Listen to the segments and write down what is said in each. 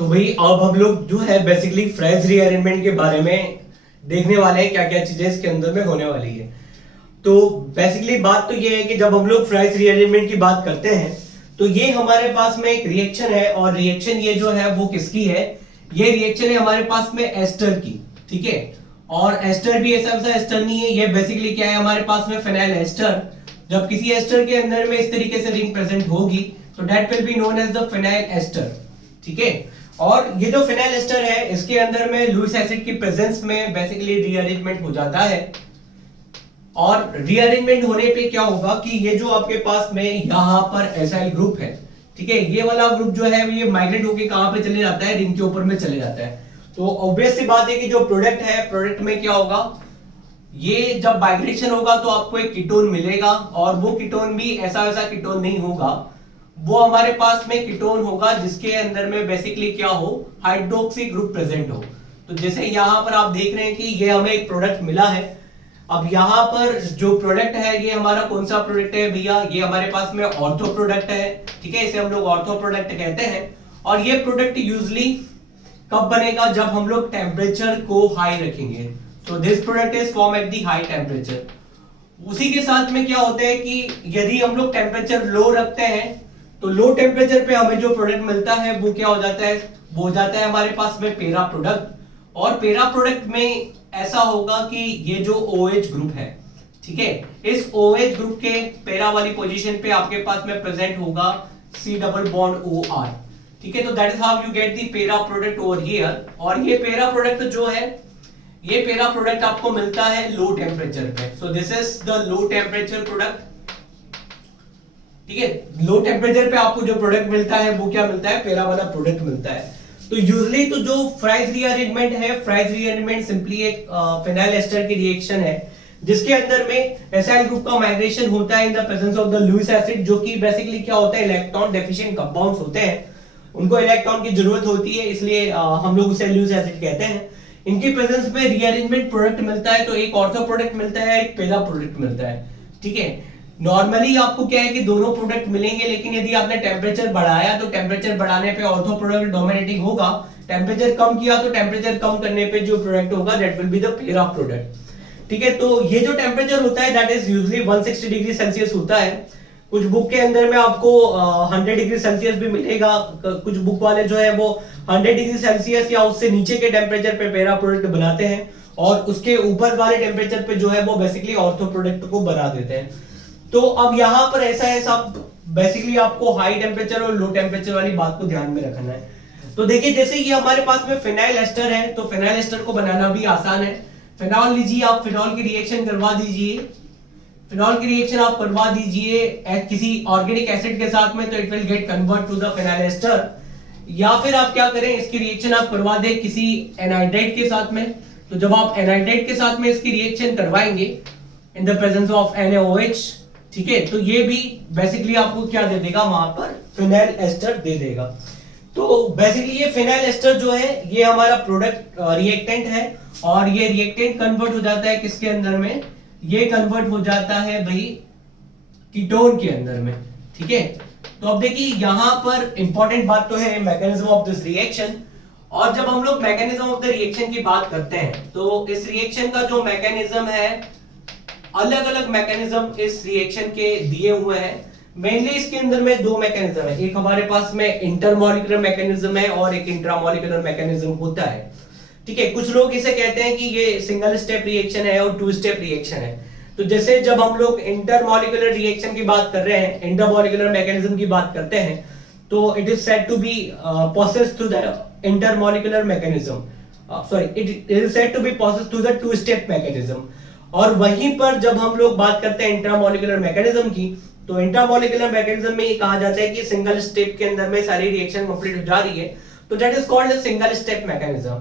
तो भाई अब हम लोग जो है बेसिकली फ्रेज रीअरेंजमेंट के बारे में देखने वाले हैं, क्या क्या चीजें इसके अंदर में होने वाली है। तो बेसिकली बात तो ये है कि जब हम लोग फ्रेज रीअरेंजमेंट की बात करते हैं तो ये हमारे पास में एक रिएक्शन है, और रिएक्शन ये जो है वो किसकी है, ये रिएक्शन है हमारे पास में एस्टर की, ठीक है। और एस्टर भी ऐसा वैसा एस्टर नहीं है, ये बेसिकली क्या है हमारे पास में फिनाइल एस्टर। जब किसी एस्टर के अंदर में इस तरीके से रिंग प्रेजेंट होगी तो that will be known as the phenyl ester, ठीक है। और ये जो फिनाइल एस्टर है इसके अंदर में लुईस एसिड की प्रेजेंस में बेसिकली रीअरेंजमेंट हो जाता है। और रीअरेंजमेंट होने पे क्या होगा कि ये जो आपके पास में यहां पर एसाइल ग्रुप है, ठीक है, ये वाला ग्रुप जो है ये माइग्रेट होके कहां पे चले जाता है, रिंग के ऊपर में चले जाता है। तो ऑब्वियस सी बात है कि जो प्रोडक्ट है, प्रोडक्ट में क्या होगा, ये जब माइग्रेशन होगा तो आपको एक कीटोन मिलेगा, और वो कीटोन भी ऐसा वैसा कीटोन नहीं होगा, वो हमारे पास में कीटोन होगा जिसके अंदर में बेसिकली क्या हो, हाइड्रोक्सी ग्रुप प्रेजेंट हो। तो जैसे यहां पर आप देख रहे हैं कि ये हमें एक प्रोडक्ट मिला है। अब यहां पर जो प्रोडक्ट है ये हमारा कौन सा प्रोडक्ट है भैया, ये हमारे पास में ऑर्थो प्रोडक्ट है, ठीक है, इसे हम लोग ऑर्थो प्रोडक्ट कहते हैं। और ये प्रोडक्ट यूजुअली कब बनेगा, जब हम लोग टेम्परेचर को हाई रखेंगे। तो this product is form at the high temperature. उसी के साथ में क्या होता है कि यदि हम लोग टेम्परेचर लो रखते हैं तो लो टेम्परेचर पे हमें जो प्रोडक्ट मिलता है वो क्या हो जाता है, वो हो जाता है हमारे पास में पेरा प्रोडक्ट। और पेरा प्रोडक्ट में ऐसा होगा कि ये जो OH ग्रुप है, ठीक है, इस OH ग्रुप के पेरा वाली पोजीशन पे आपके पास में प्रेजेंट होगा C डबल बॉन्ड OR, ठीक है। तो that is how you get the पेरा प्रोडक्ट ओवर हियर। और ये पेरा प्रोडक्ट जो है, ये पेरा प्रोडक्ट आपको मिलता है लो टेम्परेचर पे। सो this is the low temperature product, ठीक है। लो टेम्परेचर पे आपको जो प्रोडक्ट मिलता है वो क्या मिलता है, पेरा वाला प्रोडक्ट मिलता है। तो यूजुअली तो जो फ्राइज रीअरेंजमेंट है, फ्राइज रीअरेंजमेंट सिंपली एक फिनाइल एस्टर की रिएक्शन है जिसके अंदर में एसाइल ग्रुप का माइग्रेशन होता है in the presence of the Lewis acid, जो कि बेसिकली क्या होता है, इलेक्ट्रॉन डेफिशिएंट कंपाउंड्स होते हैं, उनको इलेक्ट्रॉन की जरूरत होती है, इसलिए हम लोग उसे लुईस एसिड कहते हैं। इनकी प्रेजेंस में रीअरेंजमेंट प्रोडक्ट मिलता है, तो एक ऑर्थो प्रोडक्ट मिलता है, एक पेरा प्रोडक्ट मिलता है, ठीक है। नॉर्मली आपको क्या है कि दोनों प्रोडक्ट मिलेंगे, लेकिन यदि आपने टेम्परेचर बढ़ाया तो टेम्परेचर बढ़ाने पे ऑर्थो प्रोडक्ट डोमिनेटिंग होगा, टेम्परेचर कम किया तो टेम्परेचर कम करने पे जो प्रोडक्ट होगा that will be the para product, ठीक है। तो ये जो टेम्परेचर होता है that is usually 160 degree Celsius होता है। कुछ बुक के अंदर में आपको 100 डिग्री सेल्सियस भी मिलेगा, कुछ बुक वाले जो है वो 100 डिग्री सेल्सियस या उससे नीचे के टेम्परेचर पे पेरा प्रोडक्ट बनाते हैं, और उसके ऊपर वाले टेम्परेचर पे जो है वो बेसिकली ऑर्थो प्रोडक्ट को बना देते हैं। तो अब यहां पर ऐसा है सब, बेसिकली आपको हाई टेम्परेचर और लो टेम्परेचर वाली बात को ध्यान में रखना है। तो देखिए जैसे ये हमारे पास में फिनाइल एस्टर है, तो फिनाइल एस्टर को बनाना भी आसान है। फिनॉल लीजिए, आप फिनॉल की रिएक्शन करवा दीजिए, फिनॉल की रिएक्शन आप करवा दीजिए किसी ऑर्गेनिक एसिड के साथ में, तो it will get convert to the phenyl ester. या फिर आप क्या करें, इसकी रिएक्शन आप करवा दें किसी एनहाइड्राइड के साथ में। तो जब आप एनहाइड्राइड के साथ में इसकी रिएक्शन करवाएंगे इन द प्रेजेंस ऑफ NaOH, ठीक है, तो ये भी बेसिकली आपको क्या दे देगा, वहां पर फिनाइल एस्टर दे देगा। तो बेसिकली ये फिनाइल एस्टर जो है ये हमारा प्रोडक्ट रिएक्टेंट है, और ये रिएक्टेंट कन्वर्ट हो जाता है किसके अंदर में, ये कन्वर्ट हो जाता है भाई कीटोन के अंदर में, ठीक है। तो अब देखिए यहां पर इंपॉर्टेंट बात तो है मैकेनिज्म ऑफ दिस रिएक्शन। और जब हम लोग मैकेनिज्म ऑफ द रिएक्शन की बात करते हैं तो इस रिएक्शन का जो मैकेनिज्म है, अलग अलग मैकेनिज्म इस रिएक्शन के दिए हुए हैं। मेनली इसके अंदर में दो मैकेनिज्म है, एक हमारे पास में इंटरमॉलिक्यूलर मैकेनिज्म है और एक इंट्रामॉलिक्यूलर मैकेनिज्म होता है, ठीक है। कुछ लोग इसे कहते हैं कि ये सिंगल स्टेप रिएक्शन है और 2 स्टेप रिएक्शन है। तो जैसे जब हम लोग इंटरमॉलिक्यूलर रिएक्शन की बात कर रहे हैं, इंटरमॉलिक्यूलर मैकेनिज्म की बात करते हैं, तो it is said to be processed through the intermolecular mechanism, sorry it is said to be processed through the 2 step mechanism. और वहीं पर जब हम लोग बात करते हैं इंट्रामॉलिक्यूलर मैकेनिज्म की, तो इंट्रामॉलिक्यूलर मैकेनिज्म में ये कहा जाता है कि सिंगल स्टेप के अंदर में सारी रिएक्शन कंप्लीट हो जा रही है, तो that is called a single step mechanism,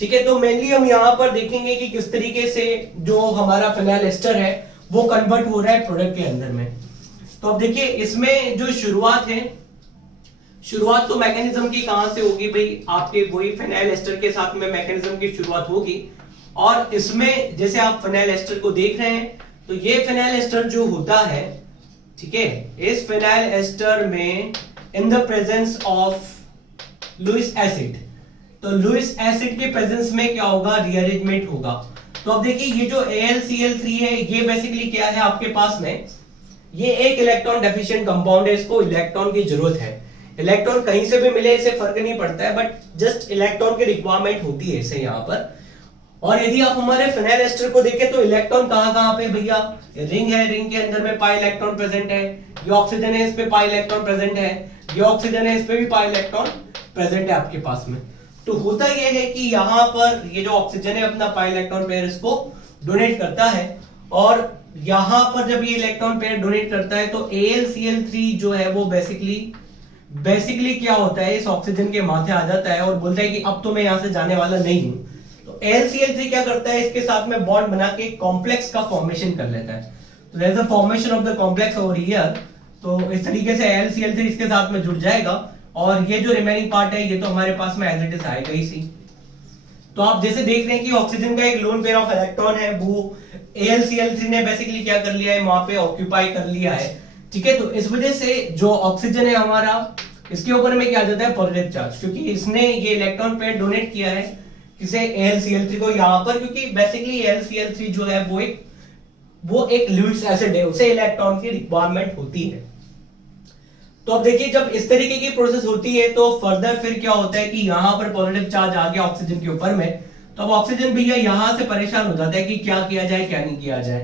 ठीक है। तो मेनली हम यहाँ पर देखेंगे कि किस तरीके से जो हमारा फिनाइल एस्टर है वो कन्वर्ट हो रहा है प्रोडक्ट के अंदर में। तो अब देखिए इसमें जो शुरुआत है, शुरुआत तो मैकेनिज्म की कहां से होगी भाई, आपके वही फिनाइल एस्टर के साथ में मैकेनिज्म की शुरुआत होगी। और इसमें जैसे आप फिनाइल एस्टर को देख रहे हैं, तो ये फिनाइल एस्टर जो होता है, ठीक है, इस फिनाइल एस्टर में in the presence of Lewis acid. तो लुईस एसिड के प्रेजेंस में क्या होगा, रीअरेंजमेंट होगा। तो अब देखिए ये जो AlCl3 है ये बेसिकली क्या है आपके पास में, ये एक इलेक्ट्रॉन डेफिशिएंट कंपाउंड है, इसको इलेक्ट्रॉन की जरूरत है। इलेक्ट्रॉन कहीं से भी मिले इसे फर्क नहीं पड़ता है, बट जस्ट इलेक्ट्रॉन की रिक्वायरमेंट होती है इसे यहाँ पर। और यदि आप हमारे फिनाइल एस्टर को देखें तो इलेक्ट्रॉन कहां कहां पे भैया, रिंग है, रिंग के अंदर में पाई इलेक्ट्रॉन प्रेजेंट है, ये ऑक्सीजन है इस पे पाई इलेक्ट्रॉन प्रेजेंट है, ये ऑक्सीजन है इस पे भी पाई इलेक्ट्रॉन प्रेजेंट है आपके पास में। तो होता यह है कि यहाँ पर ये जो ऑक्सीजन है अपना पाई इलेक्ट्रॉन पेयर इसको डोनेट करता है, और यहाँ पर जब ये इलेक्ट्रॉन पेयर डोनेट करता है तो AlCl3 जो है वो बेसिकली क्या होता है, इस ऑक्सीजन के माथे आ जाता है और बोलता है कि अब तो मैं यहाँ से जाने वाला नहीं हूं। तो AlCl3 क्या करता है, इसके साथ में बॉन्ड बना के कॉम्प्लेक्स का फॉर्मेशन कर लेता है। तो there is a formation of the complex over here. तो इस तरीके से AlCl3 इसके साथ में जुड़ जाएगा, और ये जो रिमेनिंग पार्ट है ये तो हमारे पास में एज इट इज आएगा ही सी। तो आप जैसे देख रहे हैं कि ऑक्सीजन का एक लोन पेयर ऑफ इलेक्ट्रॉन है, वो AlCl3 ने बेसिकली क्या कर लिया है, वहां पे ऑक्यूपाई कर लिया है। ठीक है, तो इस वजह से जो ऑक्सीजन है हमारा, इसके ऊपर में क्या आ जाता है, पॉजिटिव चार्ज, क्योंकि इसने ये इलेक्ट्रॉन पेयर डोनेट किया है किसे, AlCl3 को यहाँ पर, क्योंकि बेसिकली AlCl3 जो है वो एक लुईस एसिड है, उसे इलेक्ट्रॉन की रिक्वायरमेंट होती है। तो अब देखिए जब इस तरीके की प्रोसेस होती है तो फर्दर फिर क्या होता है कि यहाँ पर पॉजिटिव चार्ज आ गया ऑक्सीजन के ऊपर में, तो अब ऑक्सीजन भैया यहाँ से परेशान हो जाता है कि क्या किया जाए क्या नहीं किया जाए।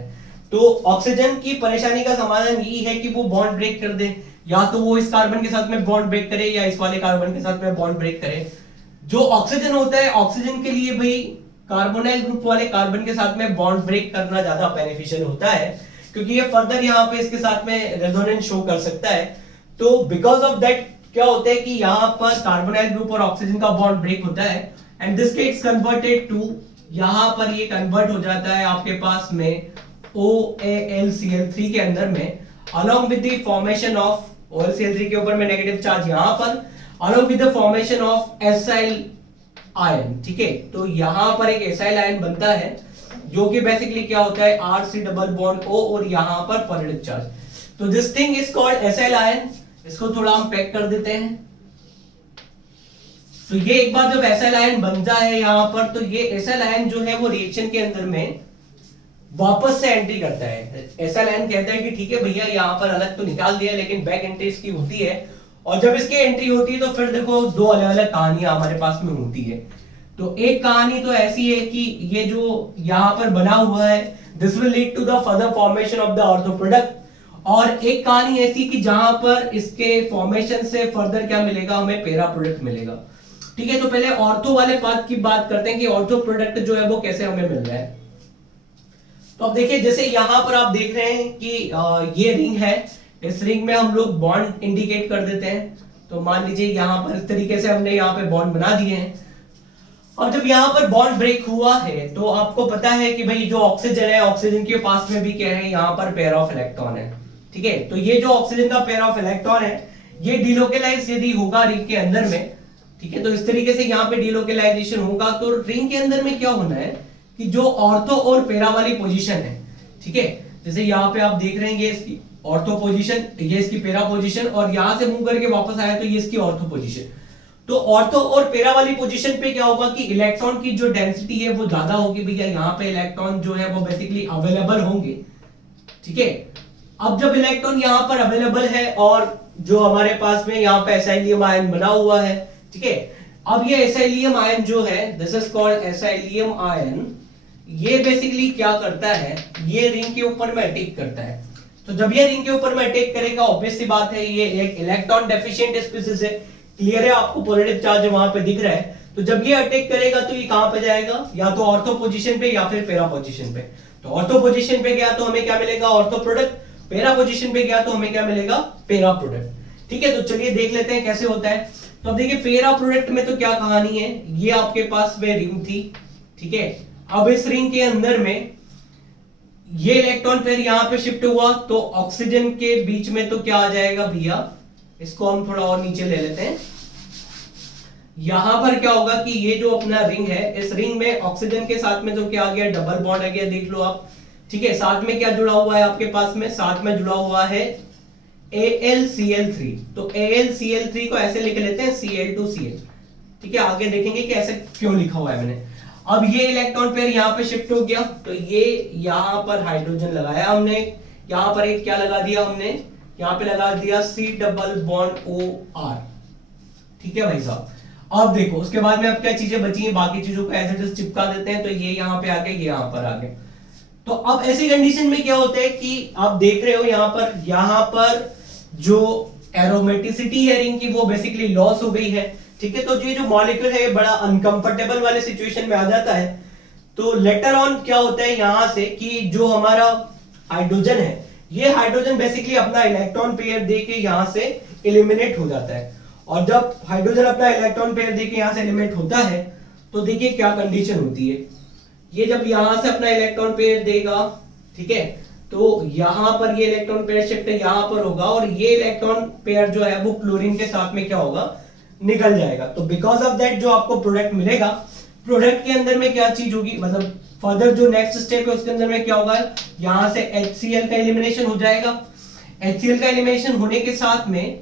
तो ऑक्सीजन की परेशानी का समाधान यही है कि वो बॉन्ड ब्रेक कर दे, या तो वो इस कार्बन के साथ में बॉन्ड ब्रेक करे या इस वाले कार्बन के साथ में बॉन्ड ब्रेक करे। जो ऑक्सीजन होता है, ऑक्सीजन के लिए भाई कार्बोनाइल ग्रुप वाले कार्बन के साथ में बॉन्ड ब्रेक करना ज्यादा बेनिफिशियल होता है, क्योंकि ये फर्दर यहाँ पे इसके साथ में रेजोनेंस शो कर सकता है। तो बिकॉज ऑफ दैट क्या होता है कि यहाँ पर कार्बोनाइल ग्रुप और ऑक्सीजन का बॉन्ड ब्रेक होता है, and this gets converted to, यहाँ पर ये कन्वर्ट हो जाता है आपके पास में OAlCl3 के अंदर में, along with the formation of OAlCl3 के ऊपर में नेगेटिव चार्ज यहाँ पर, along with the formation of acyl ion. ठीक है, तो यहाँ पर एक एसाइल आयन बनता है जो कि बेसिकली क्या होता है, RC डबल बॉन्ड O और यहाँ पर पॉजिटिव चार्ज। तो this thing is called acyl ion. इसको थोड़ा हम पैक कर देते हैं। तो ये एक बार जब एसाइल आयन बनता है यहाँ पर, तो ये एसाइल आयन जो है वो रिएक्शन के अंदर में वापस से एंट्री करता है। एसाइल आयन कहता है कि ठीक है भैया यहाँ पर अलग तो निकाल दिया, लेकिन बैक एंट्री इसकी होती है, और जब इसकी एंट्री होती है तो फिर देखो दो अलग अलग कहानियां हमारे पास में होती है। तो एक कहानी तो ऐसी है कि ये जो यहाँ पर बना हुआ है, this will lead to the further formation of the ortho product, और एक कहानी ऐसी कि जहां पर इसके फॉर्मेशन से फर्दर क्या मिलेगा, हमें पेरा प्रोडक्ट मिलेगा। ठीक है, तो पहले ऑर्थो वाले पार्ट की बात करते हैं कि ऑर्थो प्रोडक्ट जो है वो कैसे हमें मिल रहा है। तो अब देखिए जैसे यहां पर आप देख रहे हैं कि ये रिंग है, इस रिंग में हम लोग बॉन्ड इंडिकेट कर देते हैं। तो मान लीजिए यहां पर इस तरीके से हमने यहाँ पे बॉन्ड बना दिए हैं। और जब यहाँ पर बॉन्ड ब्रेक हुआ है तो आपको पता है कि भाई जो ऑक्सीजन है, ऑक्सीजन के पास में भी क्या है, यहाँ पर पेयर ऑफ इलेक्ट्रॉन है। ठीक है, तो ये जो ऑक्सीजन का पेयर ऑफ इलेक्ट्रॉन है ये डिलोकेलाइज यदि होगा रिंग के अंदर में, ठीक है, तो इस तरीके से यहाँ पे डिलोकेलाइजेशन होगा, तो रिंग के अंदर में क्या होना है कि जो ऑर्थो और पेरा वाली पोजीशन है, ठीक है, जैसे यहाँ पे आप देख रहे हैं ये इसकी ऑर्थो पोजीशन, ये इसकी पेरा पोजीशन, और यहां से मूव करके वापस आया तो ये इसकी ऑर्थो पोजीशन। तो ऑर्थो और पेरा वाली पोजीशन पे क्या होगा कि इलेक्ट्रॉन की जो डेंसिटी है वो ज्यादा होगी भैया, यहाँ पे इलेक्ट्रॉन जो है वो बेसिकली अवेलेबल होंगे। ठीक है, अब जब इलेक्ट्रॉन यहाँ पर अवेलेबल है और जो हमारे पास में यहाँ पे एसाइलियम आयन बना हुआ है, ठीक है, अब ये एसाइलियम आयन जो है, this is called acylium ion, ये बेसिकली क्या करता है, ये रिंग के ऊपर में अटैक करता है। तो जब ये रिंग के ऊपर में अटैक करेगा, ऑब्वियस सी बात है ये एक इलेक्ट्रॉन डेफिशिएंट स्पीसीज है, क्लियर है, आपको पॉजिटिव चार्ज वहां पे दिख रहा है। तो जब ये अटैक करेगा तो ये कहां पे जाएगा, या तो ऑर्थो पोजीशन पे या फिर पेरा पोजीशन पे। तो ऑर्थो पोजीशन पे गया तो हमें क्या मिलेगा, ऑर्थो प्रोडक्ट, पेरा पोजीशन पे गया तो हमें क्या मिलेगा, पेरा प्रोडक्ट। ठीक है, तो चलिए देख लेते हैं कैसे होता है। तो अब देखिए पेरा प्रोडक्ट में तो क्या कहानी है, ये आपके पास में रिंग थी, ठीक है, अब इस रिंग के अंदर में ये इलेक्ट्रॉन पेयर यहां पे शिफ्ट हुआ तो ऑक्सीजन के बीच में तो क्या आ जाएगा भैया, इसको हम थोड़ा और नीचे ले लेते हैं। यहां पर क्या होगा कि ये जो अपना रिंग है, इस रिंग में ऑक्सीजन के साथ में तो क्या आ गया, डबल बॉन्ड आ गया, देख लो आप। ठीक है, साथ में क्या जुड़ा हुआ है आपके पास में, साथ में जुड़ा हुआ है AlCl3। तो AlCl3 को ऐसे लिख लेते हैं Cl2Cl। ठीक है, आगे देखेंगे कि ऐसे क्यों लिखा हुआ है मैंने। अब ये इलेक्ट्रॉन पेयर यहाँ पे शिफ्ट हो गया, तो ये यहाँ पर हाइड्रोजन लगाया हमने, यहाँ पर एक क्या लगा दिया हमने, यहाँ पे लगा दिया C डबल बॉन्ड OR। ठीक है भाई साहब। अब देखो उसके बाद में अब क्या चीजें बची हैं, बाकी चीजों को एज इट इज चिपका देते हैं, तो ये यहाँ पे आ गए, ये यहाँ पर आ गए। तो अब ऐसी कंडीशन में क्या होता है कि आप देख रहे हो यहाँ पर जो एरोमेटिसिटी है रिंग की वो बेसिकली लॉस हो गई है। ठीक है, तो ये जो मॉलिक्यूल है बड़ा अनकंफर्टेबल वाले सिचुएशन में आ जाता है। तो लेटर ऑन क्या होता है यहां से कि जो हमारा हाइड्रोजन है, ये हाइड्रोजन बेसिकली अपना इलेक्ट्रॉन पेयर दे के यहां से एलिमिनेट हो जाता है। और जब हाइड्रोजन अपना इलेक्ट्रॉन पेयर दे के यहां से एलिमिनेट होता है तो देखिए क्या कंडीशन होती है। ये जब यहां से अपना इलेक्ट्रॉन पेयर देगा, ठीक है, तो यहां पर ये इलेक्ट्रॉन पेयर शिफ्ट यहां पर होगा और ये इलेक्ट्रॉन पेयर जो है वो क्लोरीन के साथ में क्या होगा, निकल जाएगा। तो बिकॉज ऑफ दैट जो आपको प्रोडक्ट मिलेगा, प्रोडक्ट के अंदर में क्या चीज होगी, मतलब फर्दर जो नेक्स्ट स्टेप है उसके अंदर में क्या होगा, यहां से HCl का एलिमिनेशन हो जाएगा। HCl का एलिमिनेशन होने के साथ में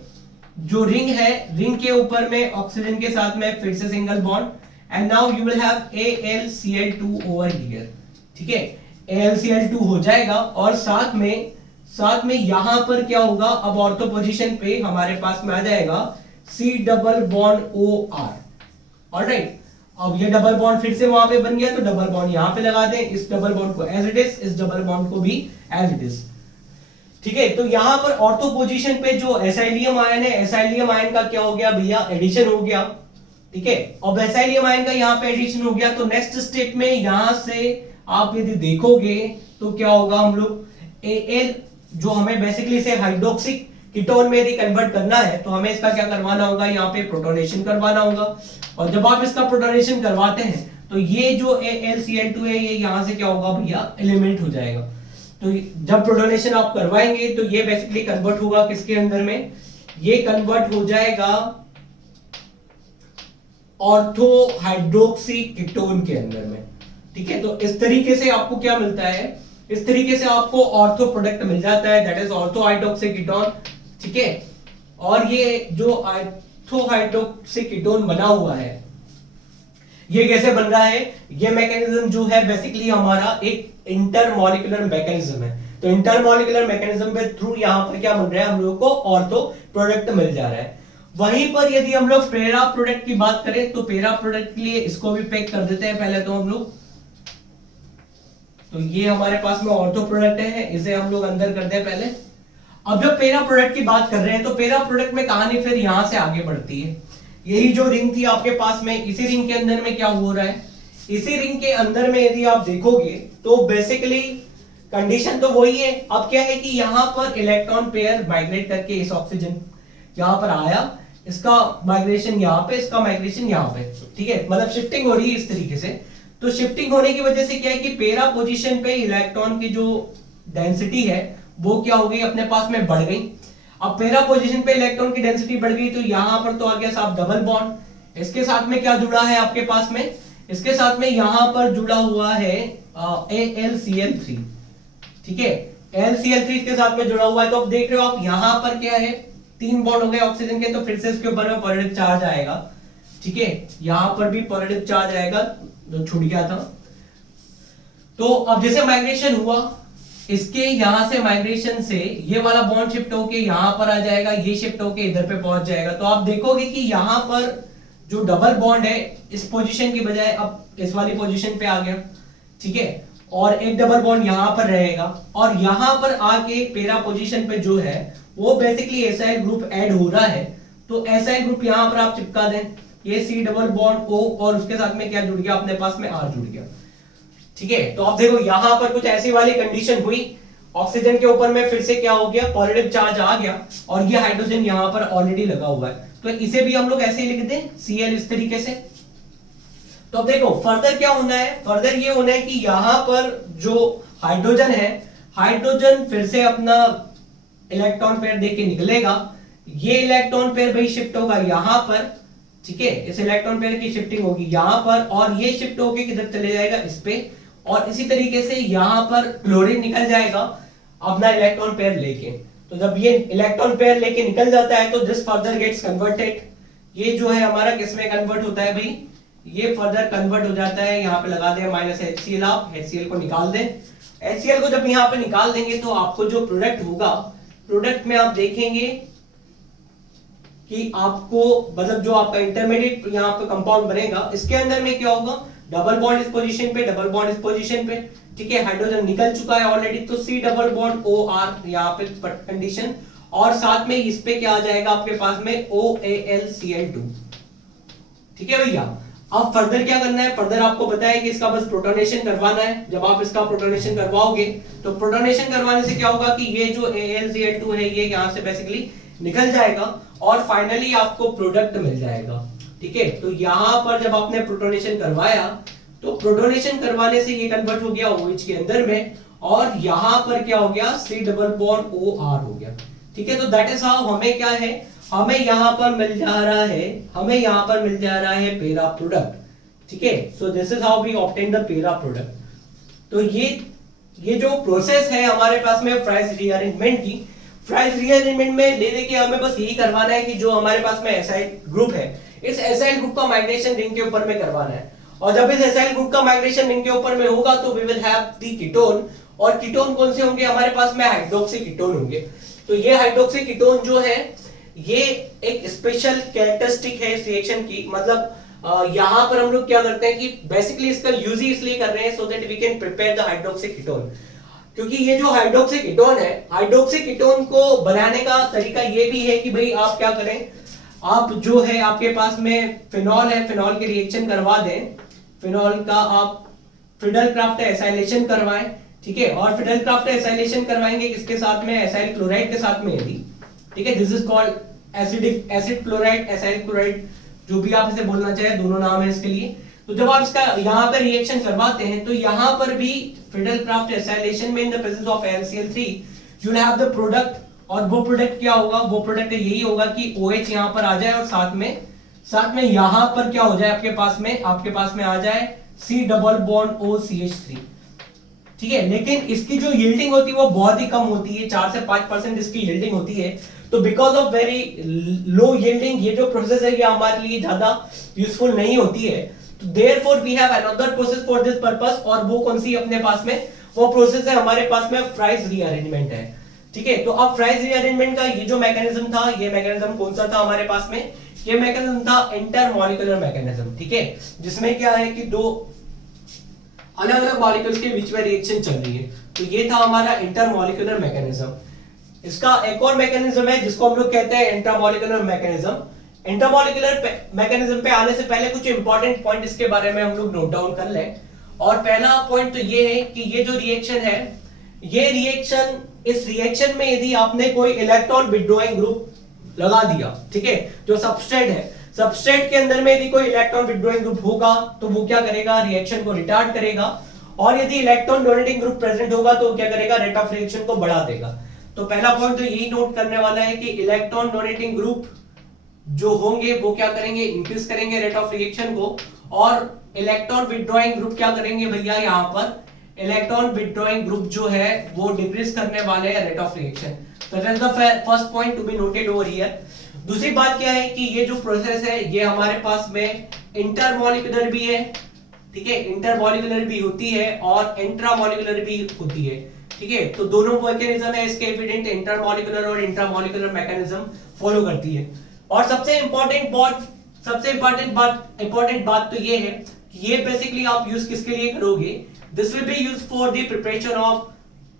जो रिंग है, रिंग के ऊपर में ऑक्सीजन के साथ में फिर से single bond, and now you will have AlCl2 over here. ठीक है, AlCl2 हो जाएगा और साथ में यहां पर क्या होगा, अब ऑर्थो पोजीशन पे हमारे पास में आ जाएगा C double bond OR। Alright, अब ये डबल बॉन्ड फिर से वहां पे बन गया, तो डबल बॉन्ड यहां पे लगा दें, इस डबल बॉन्ड को एज इट इज, इस डबल बॉन्ड को भी एज इट इज। ठीक है, तो यहां पर ऑर्थो पोजीशन पे जो एसाइलियम आयन है, एसाइलियम आयन का क्या हो गया भैया, एडिशन हो गया। ठीक है, अब एसाइलियम आयन का यहां पे एडिशन हो गया, तो नेक्स्ट स्टेप में यहां से आप यदि देखोगे तो क्या होगा, हम लोग Al जो हमें बेसिकली इसे हाइड्रोक्सिक कीटोन में यदि कन्वर्ट करना है तो हमें इसका क्या करवाना होगा, यहाँ पे प्रोटोनेशन करवाना होगा। और जब आप इसका प्रोटोनेशन करवाते हैं तो ये जो AlCl2 है ये यहाँ से क्या होगा भैया, एलिमिनेट हो जाएगा। तो जब प्रोटोनेशन आप करवाएंगे तो ये बेसिकली कन्वर्ट होगा किसके अंदर में, ये कन्वर्ट हो जाएगा ऑर्थो हाइड्रोक्सी कीटोन के अंदर में। ठीक है, तो इस तरीके से आपको क्या मिलता है, इस तरीके से आपको ऑर्थो प्रोडक्ट मिल जाता है, that is ortho hydroxy ketone. ठीक है, और ये जो ऑर्थो हाइड्रोक्सी कीटोन बना हुआ है ये कैसे बन रहा है, ये मैकेनिज्म जो है बेसिकली हमारा एक इंटरमॉलिक्यूलर मैकेनिज्म है। तो इंटरमॉलिक्यूलर मैकेनिज्म के थ्रू यहां पर क्या बन रहा है, हम लोगों को ऑर्थो प्रोडक्ट मिल जा रहा है। वहीं पर यदि हम लोग पेरा प्रोडक्ट की बात करें तो पेरा प्रोडक्ट के लिए इसको भी पैक कर देते हैं पहले तो हम लोग। तो ये हमारे पास में ऑर्थो प्रोडक्ट है, इसे हम लोग अंदर करते हैं पहले। अब जब पेरा प्रोडक्ट की बात कर रहे हैं तो पेरा प्रोडक्ट में कहानी फिर यहां से आगे बढ़ती है। यही जो रिंग थी आपके पास में, इसी रिंग के अंदर में क्या हो रहा है, इसी रिंग के अंदर में यदि आप देखोगे तो बेसिकली कंडीशन तो वही है। अब क्या है कि यहां पर इलेक्ट्रॉन पेयर माइग्रेट करके इस ऑक्सीजन यहां पर आया, इसका माइग्रेशन यहां पे, इसका माइग्रेशन यहां पे। ठीक है, मतलब शिफ्टिंग हो रही है इस तरीके से। तो शिफ्टिंग होने की वजह से क्या है कि पेरा पोजीशन पे इलेक्ट्रॉन की जो डेंसिटी है वो क्या हो गई, अपने पास में बढ़ गई। अब पेरा पोजीशन पे इलेक्ट्रॉन की डेंसिटी बढ़ गई तो यहां पर तो आ गया साहब डबल बॉन्ड। इसके साथ में क्या जुड़ा है आपके पास में, इसके साथ में यहां पर जुड़ा हुआ है AlCl3। ठीक है, AlCl3 इसके साथ में जुड़ा हुआ है। तो अब देख रहे हो आप यहां पर क्या है, 3 बॉन्ड हो गए ऑक्सीजन के, तो फिर से इसके ऊपर में पॉजिटिव चार्ज आएगा। ठीक है, यहां पर भी पॉजिटिव चार्ज आएगा जो छूट गया था। तो अब जैसे माइग्रेशन हुआ, इसके यहां से माइग्रेशन से ये वाला बॉन्ड शिफ्ट होके यहां पर आ जाएगा, ये शिफ्ट होके इधर पे पहुंच जाएगा। तो आप देखोगे कि यहां पर जो डबल बॉन्ड है इस पोजीशन की बजाय अब इस वाली पोजीशन पे आ गया। ठीक है, और एक डबल बॉन्ड यहां पर रहेगा और यहां पर आके पेरा पोजीशन पे जो है वो बेसिकली एसाइल ग्रुप ऐड हो रहा है। तो एसाइल ग्रुप यहां पर आप चिपका दें, ये C डबल बॉन्ड O और उसके साथ में क्या जुड़ गया, अपने पास में R जुड़ गया। ठीक है, तो आप देखो यहां पर कुछ ऐसी वाली कंडीशन हुई, ऑक्सीजन के ऊपर में फिर से क्या हो गया, पॉजिटिव चार्ज आ गया और ये हाइड्रोजन यहां पर ऑलरेडी लगा हुआ है। तो इसे भी हम लोग ऐसे ही लिख दें Cl इस तरीके से। तो अब देखो फर्दर क्या होना है, फर्दर ये होना है कि यहां पर जो हाइड्रोजन है, हाइड्रोजन फिर से अपना इलेक्ट्रॉन पेयर देके निकलेगा। ये इलेक्ट्रॉन पेयर भाई शिफ्ट होगा यहां पर। ठीक है, इस इलेक्ट्रॉन पेयर की शिफ्टिंग होगी यहां पर और ये शिफ्ट होके किधर चले जाएगा, इस पे। और इसी तरीके से यहां पर क्लोरीन निकल जाएगा अपना इलेक्ट्रॉन पेयर लेके। तो जब ये इलेक्ट्रॉन पेयर लेके निकल जाता है तो दिस फर्दर गेट्स कन्वर्टेड। ये जो है हमारा किस में कन्वर्ट होता है भाई, ये फर्दर कन्वर्ट हो जाता है, यहाँ पे लगा दें माइनस HCl, आप HCl को निकाल दें। HCl को जब यहाँ पे निकाल देंगे तो आपको जो प्रोडक्ट होगा, प्रोडक्ट में आप देखेंगे कि आपको मतलब जो आपका इंटरमीडिएट यहाँ पे कंपाउंड बनेगा, इसके अंदर में क्या होगा, डबल बॉन्ड इस पोजीशन पे, डबल बॉन्ड इस पोजीशन पे, ठीक है, हाइड्रोजन निकल चुका है ऑलरेडी, तो C डबल बॉन्ड OR यहाँ पे कंडीशन, और साथ में इस पे क्या आ जाएगा आपके पास में OAlCl2, ठीक है भैया। अब फर्दर क्या करना है, फर्दर आपको पता है कि इसका बस प्रोटोनेशन करवाना है। जब आप इसका प्रोटोनेशन करवाओगे तो प्रोटोनेशन करवाने से क्या होगा कि ये जो AlCl2 है ये यहाँ से बेसिकली निकल जाएगा और फाइनली आपको प्रोडक्ट मिल जाएगा, ठीक है। तो यहाँ पर जब आपने प्रोटोनेशन करवाया तो प्रोटोनेशन करवाने से ये कन्वर्ट हो गया OH के अंदर में, और यहाँ पर क्या हो गया, C डबल बॉन्ड OR हो गया, ठीक है। तो दैट इज हाउ हमें क्या है, हमें यहाँ पर मिल जा रहा है, हमें यहाँ पर मिल जा रहा है पेरा प्रोडक्ट, ठीक है। So this is how we obtain the para product. तो ये जो प्रोसेस है हमारे पास में फ्राइज रीअरेंजमेंट की, फ्राइज रीअरेंजमेंट में ले लेके हमें बस यही करवाना है कि जो हमारे पास में एसाइल ग्रुप है, इस एसाइल ग्रुप का माइग्रेशन रिंग के ऊपर में करवाना है, और जब इस एसाइल ग्रुप का माइग्रेशन रिंग के ऊपर में होगा तो we will have the ketone, और कीटोन कौन से होंगे हमारे पास में, हाइड्रोक्सी कीटोन होंगे। तो ये हाइड्रोक्सी कीटोन जो है ये एक स्पेशल कैरेक्टरिस्टिक है इस रिएक्शन की, मतलब यहाँ पर हम लोग क्या करते हैं कि बेसिकली इसका यूज ही इसलिए कर रहे हैं so that we can prepare the hydroxy ketone, क्योंकि ये जो हाइड्रोक्सी कीटोन है, हाइड्रोक्सी कीटोन को बनाने का तरीका ये भी है कि भाई आप क्या करें, आप जो है आपके पास में फिनॉल है, फिनॉल के रिएक्शन करवा दें, फिनॉल का आप फिडलक्राफ्ट एसाइलेशन करवाएं, ठीक है, और फिडलक्राफ्ट एसाइलेशन करवाएंगे किसके साथ में, एसाइल क्लोराइड के साथ में यदि, ठीक है, this is called acid chloride, acyl chloride, जो भी आप इसे बोलना चाहे, दोनों नाम है इसके लिए। तो जब आप इसका यहाँ पर रिएक्शन करवाते हैं तो यहाँ पर भी फिडलक्राफ्ट एसाइलेशन में in the presence of AlCl3 you will have the product, और वो प्रोडक्ट क्या होगा, वो प्रोडक्ट यही होगा कि OH यहाँ पर आ जाए और साथ में यहाँ पर क्या हो जाए, आपके पास में आ जाए C डबल बॉन्ड OCH3, ठीक है। लेकिन इसकी जो यील्डिंग होती है वो बहुत ही कम होती है, 4 से 5% इसकी यील्डिंग होती है। तो because of very low yielding ये जो प्रोसेस है ये हमारे लिए ज्यादा यूजफुल नहीं होती है। तो therefore we have another process for this purpose, और वो कौन सी अपने पास में, वो प्रोसेस है हमारे पास में फ्राइज रीअरेंजमेंट है, ठीक है। तो अब फ्राइज रीअरेंजमेंट का ये जो मैकेनिज्म था, ये मैकेनिज्म कौन सा था हमारे पास में, ये मैकेनिज्म था इंटरमॉलिक्यूलर मैकेनिज्म, ठीक है, जिसमें क्या है कि दो अलग अलग मॉलिक्यूल्स के बीच में रिएक्शन चल रही है। तो ये था हमारा इंटरमॉलिक्यूलर मैकेनिज्म। इसका एक और मैकेनिज्म है जिसको हम लोग कहते हैं इंट्रामॉलिक्यूलर मैकेनिज्म। इंटरमॉलिक्यूलर मैकेनिज्म पे आने से पहले कुछ इंपॉर्टेंट पॉइंट इसके बारे में हम लोग नोट डाउन कर लें। और पहला पॉइंट तो ये है कि ये जो रिएक्शन है, ये रिएक्शन, इस रिएक्शन में यदि आपने कोई इलेक्ट्रॉन विथड्रॉइंग ग्रुप लगा दिया, ठीक है, जो सबस्ट्रेट है, सबस्ट्रेट के अंदर में यदि कोई इलेक्ट्रॉन विथड्रॉइंग ग्रुप होगा तो वो क्या करेगा, रिएक्शन को रिटार्ड करेगा, और यदि इलेक्ट्रॉन डोनेटिंग ग्रुप प्रेजेंट होगा तो क्या करेगा, रेट ऑफ रिएक्शन को बढ़ा देगा। तो पहला पॉइंट तो यही नोट करने वाला है कि इलेक्ट्रॉन डोनेटिंग ग्रुप जो होंगे वो क्या करेंगे, इंक्रीज करेंगे रेट ऑफ रिएक्शन को, और इलेक्ट्रॉन विथड्रॉइंग ग्रुप क्या करेंगे भैया, यहाँ पर इलेक्ट्रॉन विथड्रॉइंग ग्रुप जो है वो डिक्रीज करने वाले हैं रेट ऑफ रिएक्शन। तो that is the first point to be noted over here. दूसरी बात क्या है कि ये जो प्रोसेस है ये हमारे पास में इंटरमॉलिक्यूलर भी है, ठीक है, इंटरमॉलिक्यूलर भी होती है और इंट्रामॉलिक्यूलर भी होती है, ठीक है। तो दोनों मैकेनिज्म है इसके एविडेंट, इंटरमॉलिक्यूलर और इंट्रामॉलिक्यूलर मैकेनिज्म फॉलो करती है। और सबसे इंपॉर्टेंट बात तो ये है कि ये बेसिकली आप यूज किसके लिए करोगे, this will be used for the preparation of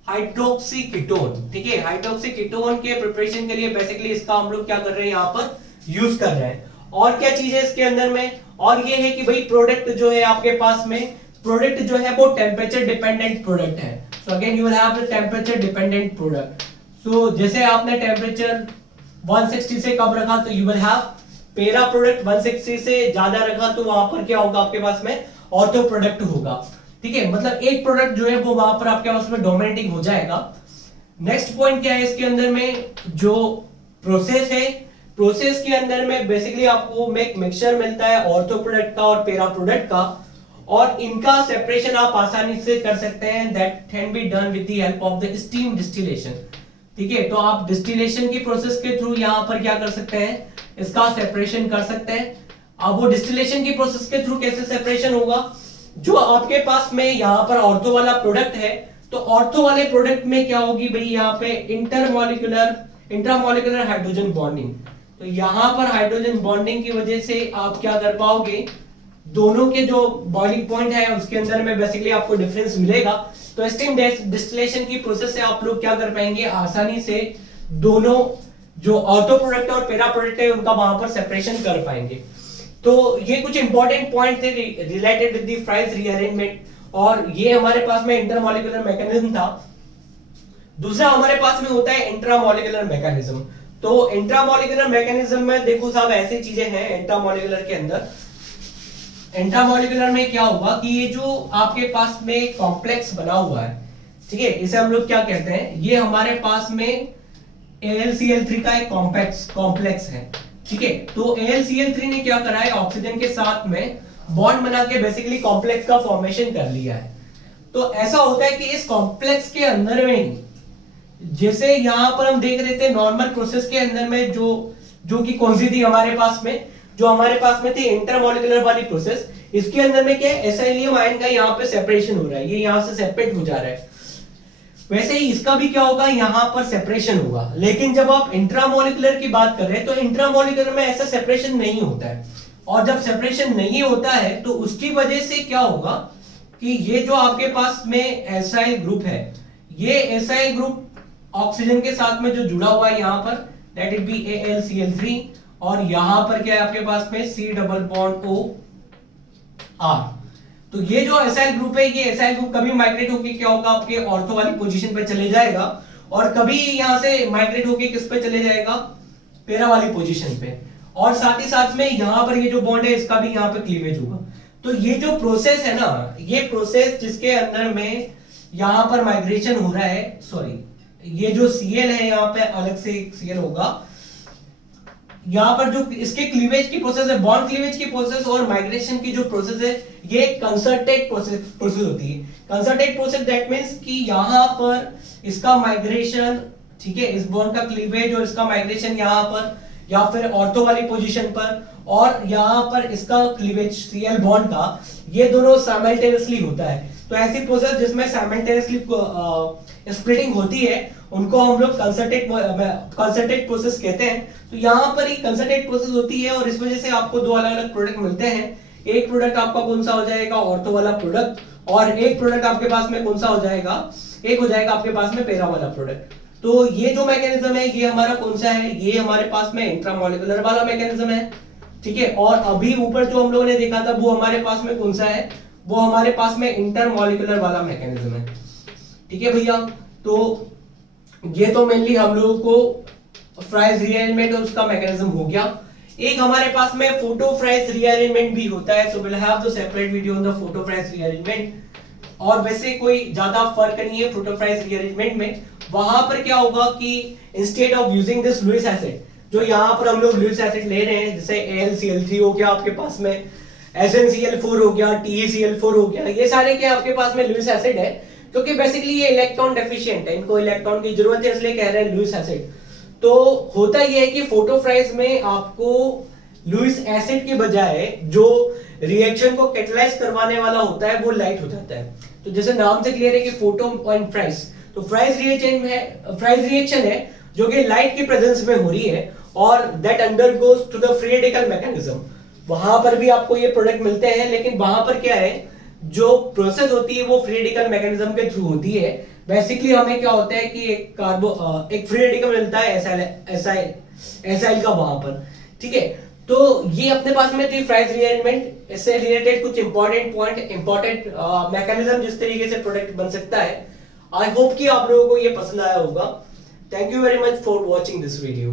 hydroxy ketone, ठीक है, हाइड्रोक्सी कीटोन के प्रिपरेशन के लिए बेसिकली इसका हम लोग क्या कर रहे हैं, यहाँ पर यूज कर रहे हैं। और क्या चीज है इसके अंदर में, और ये है कि भाई प्रोडक्ट जो है आपके पास में, प्रोडक्ट जो है वो टेम्परेचर डिपेंडेंट प्रोडक्ट है। So again you will have the temperature dependent product. So जैसे आपने टेम्परेचर 160 से कम रखा तो you will have para product, 160 से ज्यादा रखा तो वहां पर क्या होगा आपके पास में, ऑर्थो प्रोडक्ट होगा, ठीक है। मतलब एक प्रोडक्ट जो है वो वहां पर आपके पास में डोमिनेटिंग हो जाएगा। नेक्स्ट पॉइंट क्या है इसके अंदर में, जो प्रोसेस है, प्रोसेस के अंदर में बेसिकली आपको एक मिक्सचर मिलता है ऑर्थो प्रोडक्ट का और पेरा प्रोडक्ट का, और इनका सेपरेशन आप आसानी से कर सकते हैं, that can be done with the help of the steam distillation, ठीक है। तो आप डिस्टिलेशन की प्रोसेस के थ्रू यहाँ पर क्या कर सकते हैं, इसका सेपरेशन कर सकते हैं। अब वो डिस्टिलेशन की प्रोसेस के थ्रू कैसे सेपरेशन होगा, जो आपके पास में यहाँ पर ऑर्थो वाला प्रोडक्ट है, तो ऑर्थो वाले प्रोडक्ट में क्या होगी भाई, यहाँ पे इंट्रामोलिकुलर हाइड्रोजन बॉन्डिंग। तो यहाँ पर हाइड्रोजन बॉन्डिंग की वजह से आप क्या कर पाओगे, दोनों के जो बॉइलिंग पॉइंट है उसके अंदर में बेसिकली आपको डिफरेंस मिलेगा। तो स्टीम डिस्टिलेशन की प्रोसेस से आप लोग क्या कर पाएंगे, आसानी से दोनों जो ऑर्थो प्रोडक्ट और पैरा प्रोडक्ट है उनका वहां पर सेपरेशन कर पाएंगे। तो ये कुछ इंपॉर्टेंट पॉइंट थे related with the fries rearrangement, और ये हमारे पास में इंटरमॉलिक्यूलर मैकेनिज्म था। दूसरा हमारे पास में होता है इंट्रामॉलिक्यूलर मैकेनिज्म। तो इंट्रामॉलिक्यूलर मैकेनिज्म में देखो साहब ऐसी चीजें हैं इंट्रामॉलिक्यूलर के अंदर। इंट्रामॉलिक्यूलर में क्या होगा कि ये जो आपके पास में कॉम्प्लेक्स बना हुआ है, ठीक है, इसे हम लोग क्या कहते हैं, ये हमारे पास में AlCl3 का एक कॉम्प्लेक्स है, ठीक है। तो AlCl3 ने क्या करा है, ऑक्सीजन के साथ में बॉन्ड बना के बेसिकली कॉम्प्लेक्स का फॉर्मेशन कर लिया है। तो ऐसा होता है कि इस कॉम्प्लेक्स के अंदर में, जैसे यहां पर हम देख रहे थे नॉर्मल प्रोसेस के अंदर में जो कि कौन सी थी हमारे पास में, जो हमारे पास में थी इंटरमॉलिक्यूलर वाली प्रोसेस, इसके अंदर में क्या है, एसिलियम आयन का यहाँ पे सेपरेशन हो रहा है, ये यहाँ से सेपरेट हो जा रहा है। वैसे ही इसका भी क्या होगा, यहाँ पर सेपरेशन होगा। लेकिन जब आप इंट्रामॉलिक्यूलर की बात कर रहे हैं तो इंट्रामॉलिक्यूलर में ऐसा सेपरेशन नहीं होता है, और जब सेपरेशन नहीं होता है तो उसकी वजह से क्या होगा कि ये जो आपके पास में एसाइल ग्रुप है, ये एसाइल ग्रुप ऑक्सीजन के साथ में जो जुड़ा हुआ है यहाँ पर, दैट इट बी AlCl3, और यहां पर क्या है आपके पास में C डबल बॉन्ड OR। तो ये जो एसाइल ग्रुप है, ये एसाइल ग्रुप कभी माइग्रेट होके क्या होगा, आपके ऑर्थो वाली पोजीशन पे चले जाएगा, और कभी यहां से माइग्रेट होके किस पे चले जाएगा, पैरा वाली पोजीशन पे। और साथ ही साथ में यहां पर ये जो बॉन्ड है इसका भी यहां पे क्लीवेज होगा। तो ये जो प्रोसेस है ना, ये प्रोसेस जिसके अंदर में यहां पर माइग्रेशन हो रहा है, सॉरी, ये जो Cl है यहाँ पे अलग से एक Cl होगा, यहाँ पर जो इसके क्लीवेज की प्रोसेस है, बॉन्ड क्लीवेज की प्रोसेस और माइग्रेशन की जो प्रोसेस है, ये कंसर्टेड प्रोसेस होती है। कंसर्टेड प्रोसेस दैट मींस कि यहाँ पर इसका माइग्रेशन, ठीक है, इस बॉन्ड का क्लीवेज और इसका माइग्रेशन यहाँ पर या फिर ऑर्थो वाली पोजीशन पर, और यहाँ पर इसका क्लीवेज Cl बॉन्ड का, ये दोनों साइमल्टेनियसली होता है। तो ऐसी प्रोसेस जिसमें साइमल्टेनियसली स्प्लिटिंग होती है उनको हम लोग कंसर्टेड प्रोसेस कहते हैं। तो यहाँ पर ही कंसर्टेड प्रोसेस होती है, और इस वजह से आपको दो अलग अलग प्रोडक्ट मिलते हैं। एक प्रोडक्ट आपका कौन सा हो जाएगा, ऑर्थो वाला प्रोडक्ट, और एक प्रोडक्ट आपके पास में कौन सा हो जाएगा, एक हो जाएगा आपके पास में पैरा वाला प्रोडक्ट। तो ये जो मैकेनिज्म है ये हमारा कौन सा है, ये हमारे पास में इंट्रामॉलिक्यूलर वाला मैकेनिज्म है, ठीक है। और अभी ऊपर जो हम लोगों ने देखा था वो हमारे पास में कौन सा है, वो हमारे पास में इंटरमॉलिक्यूलर वाला मैकेनिज्म है, ठीक है भैया। तो ये तो मेनली हम लोगों को फ्राइज रीअरेंजमेंट और उसका मैकेनिज्म हो गया। एक हमारे पास में फोटो फ्राइज रीअरेंजमेंट भी होता है, so will have the separate video on the photo fries rearrangement. और वैसे कोई ज्यादा फर्क नहीं है फोटो फ्राइज रीअरेंजमेंट में। वहां पर क्या होगा कि instead of using this Lewis acid, जो यहाँ पर हम लोग लुईस एसिड ले रहे हैं, जैसे AlCl3 हो गया आपके पास में, SnCl4 हो गया, TeCl4 हो गया, ये सारे क्या आपके पास में लुईस एसिड है, क्योंकि बेसिकली ये इलेक्ट्रॉन डेफिशिएंट है, इनको इलेक्ट्रॉन की जरूरत है, इसलिए कह रहे हैं लुईस एसिड। तो होता यह है कि फोटोफ्राइज में आपको लुईस एसिड के बजाय जो रिएक्शन को कैटलाइज करवाने वाला होता है वो लाइट हो जाता है। तो जैसे नाम से क्लियर है कि फोटो एंड फ्राइज, तो फ्राइज रिएक्शन है जो कि लाइट की प्रेजेंस में हो रही है, और that undergoes to the free radical mechanism. वहां पर भी आपको ये प्रोडक्ट मिलते हैं, लेकिन वहां पर क्या है, जो प्रोसेस होती है वो फ्री रेडिकल मैकेनिज्म के थ्रू होती है। बेसिकली हमें क्या होता है कि एक फ्री रेडिकल मिलता है एसाइल का वहां पर, ठीक है। तो ये अपने पास में थी फ्राइज रीअरेंजमेंट, इससे रिलेटेड कुछ इंपॉर्टेंट पॉइंट, इंपॉर्टेंट मैकेनिज्म जिस तरीके से प्रोडक्ट बन सकता है। आई होप कि आप लोगों को ये पसंद आया होगा। Thank you very much for watching this video.